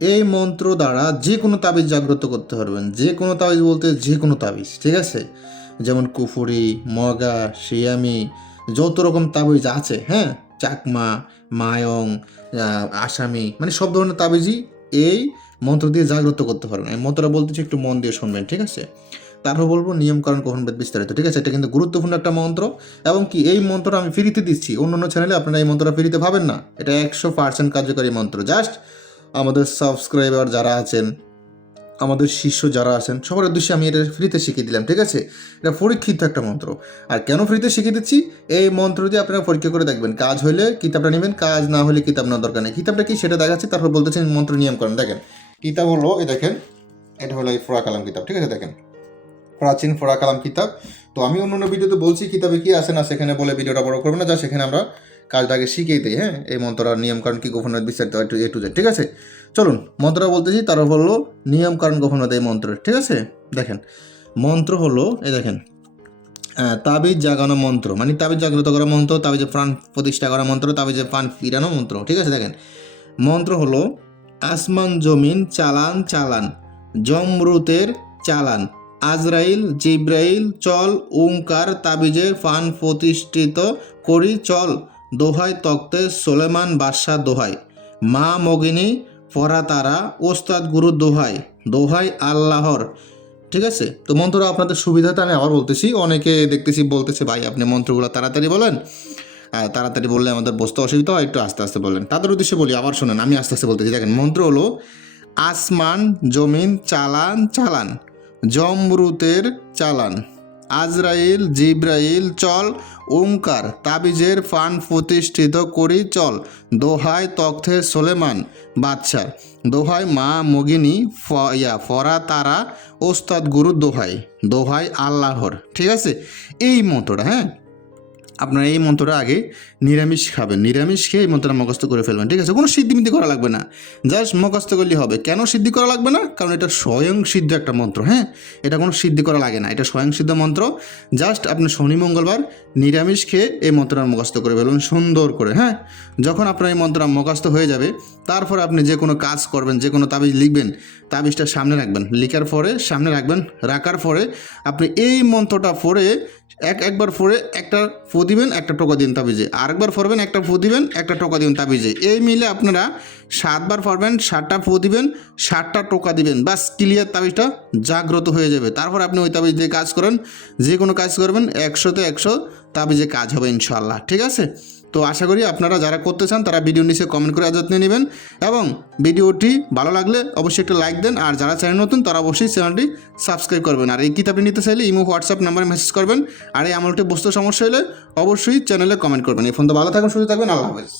এই মন্ত্র দ্বারা যে কোনো তাবিজ জাগ্রত করতে পারবেন। যে কোনো তাবিজ বলতে যে কোনো তাবিজ, ঠিক আছে? যেমন কুফুরি, মগা, শিয়ামি, যত রকম তাবিজ আছে, হ্যাঁ, চাকমা, মায়ং, আসামি, মানে সব ধরনের তাবিজই এই মন্ত্র দিয়ে জাগ্রত করতে পারবেন। এই মন্ত্রটা বলতেছি, একটু মন দিয়ে শুনবেন, ঠিক আছে? তারপর বলবো নিয়মকানুন গ্রহণভেদ বিস্তারিত, ঠিক আছে? এটা কিন্তু গুরুত্বপূর্ণ একটা মন্ত্র, এবং কি এই মন্ত্রটা আমি ফ্রিতে দিচ্ছি। অন্য অন্য চ্যানেলে আপনারা এই মন্ত্রটা ফ্রিতে পাবেন না। এটা 100% কার্যকরী মন্ত্র। জাস্ট আমাদের সাবস্ক্রাইবার যারা আছেন, আমাদের শিষ্য যারা আছেন, সবার উদ্দেশ্যে আমি এটা ফ্রিতে শিখিয়ে দিলাম, ঠিক আছে? এটা পরীক্ষিত একটা মন্ত্র। আর কেন ফ্রিতে শিখিয়ে দিচ্ছি? এই মন্ত্র দিয়ে আপনারা পরীক্ষা করে দেখবেন, কাজ হলে কিতাবটা নেবেন, কাজ না হলে কিতাব নেওয়ার দরকার নেই। কিতাবটা কি সেটা দেখাচ্ছি, তারপর বলতেছেন মন্ত্র নিয়ম করেন। দেখেন কিতাব হলো, এই দেখেন, এটা হলো এই ফোড়া কালাম কিতাব, ঠিক আছে? দেখেন প্রাচীন ফোড়া কালাম কিতাব। তো আমি অন্য অন্য ভিডিওতে বলছি কিতাবে কি আসে না, সেখানে বলে ভিডিওটা বড় করবো না, যা সেখানে আমরা কাজটাকে শিখিয়ে দিই। হ্যাঁ, এই মন্ত্রটার নিয়মকানুন কি গোপনীয় বিস্তারিত এ টু জেড, ঠিক আছে? চলুন মন্ত্রটা বলতেছি, তারপর হলো নিয়মকানুন গোপনীয়তা এই মন্ত্রের, ঠিক আছে? দেখেন মন্ত্র হলো, এই দেখেন, তাবিজ জাগানো মন্ত্র, মানে তাবিজ জাগ্রত করা মন্ত্র, তাবিজে প্রাণ প্রতিষ্ঠা করা মন্ত্র, তাবিজে প্রাণ ফিরানো মন্ত্র, ঠিক আছে? দেখেন মন্ত্র হলো আসমান জমিন চালান চালান, জমরুতের চালান, আজরাইল জিব্রাইল চল, ওঙ্কার তাবিজের ফান প্রতিষ্ঠিত করি চল, দোহাই তক্তে সোলেমান বাদশাহ দোহাই, মা মগিনী ফরা তারা ওস্তাদ গুরু দোহাই, দোহাই আল্লাহর, ঠিক আছে? তো মন্ত্রটা আপনাদের সুবিধাতে আমি আবার বলতেছি। অনেকে দেখতেছি বলতেছে, ভাই আপনি মন্ত্রগুলো তাড়াতাড়ি বলেন, তাড়াতাড়ি বললে আমাদের বুঝতে অসুবিধা হয়, একটু আস্তে আস্তে বলেন। তাদের উদ্দেশ্যে বলি, আবার শোনেন, আমি আস্তে আস্তে বলতেছি। দেখেন মন্ত্র হলো আসমান জমিন চালান চালান, জমরুতের চালান, আজরাইল জিব্রাইল চল, ওঙ্কার তাবিজের ফান প্রতিষ্ঠিত করি চল, দোহাই তখ্তে সোলেমান বাদশাহ, দোহাই মা মগিনী ফরা তারা ওস্তাদ গুরু দোহাই, দোহাই আল্লাহর, ঠিক আছে? এই মন্ত্রটা, হ্যাঁ, আপনারা এই মন্ত্রটা আগে নিরামিষ খাবেন, নিরামিষ খেয়ে এই মন্ত্রটা মুখস্থ করে ফেলবেন, ঠিক আছে? কোনো সিদ্ধিমিদ্ধি করা লাগবে না, জাস্ট মুখস্থ করলেই হবে। কেন সিদ্ধি করা লাগবে না? কারণ এটা স্বয়ং সিদ্ধ একটা মন্ত্র, হ্যাঁ, এটা কোনো সিদ্ধি করা লাগে না, এটা স্বয়ং সিদ্ধ মন্ত্র। জাস্ট আপনি শনি মঙ্গলবার নিরামিষ খেয়ে এই মন্ত্রটা মুখস্থ করে ফেলুন সুন্দর করে, হ্যাঁ। যখন আপনার এই মন্ত্রটা মুখস্থ হয়ে যাবে, তারপর আপনি যে কোনো কাজ করবেন, যে কোনো তাবিজ লিখবেন, তাবিজটা সামনে রাখবেন, লিখার পরে সামনে রাখবেন, রাখার পরে আপনি এই মন্ত্রটা পড়ে একবার পরে একটা ফু দিবেন, একটা টোকা দিন তাবিজে, আরেকবার পড়বেন, একটা ফু দিবেন, একটা টোকা দিবেন তাবিজে। এই মিলে আপনারা 7বার পড়বেন, 7টা ফু দিবেন, 7টা টোকা দিবেন, বাস ক্লিয়ার, তাবিজটা জাগ্রত হয়ে যাবে। তারপর আপনি ওই তাবিজ দিয়ে কাজ করেন, যে কোনো কাজ করবেন, 100তে 100 তাবিজে কাজ হবে ইনশাল্লাহ, ঠিক আছে? তো আশা করি আপনারা যারা করতে চান তারা ভিডিও নিচে কমেন্ট করে যত্ন নেবেন, এবং ভিডিওটি ভালো লাগলে অবশ্যই একটা লাইক দেন, আর যারা চ্যানেল নতুন তারা অবশ্যই চ্যানেলটি সাবস্ক্রাইব করবেন। আর এই কিতাবটি নিতে চাইলে ইমো হোয়াটসঅ্যাপ নাম্বারে মেসেজ করবেন, আর এই আমলটি বুঝতে সমস্যা হলে অবশ্যই চ্যানেলে কমেন্ট করবেন। এই ফোন তো ভালো থাকুন, সুস্থ থাকবেন, আল্লাহ হাফেজ।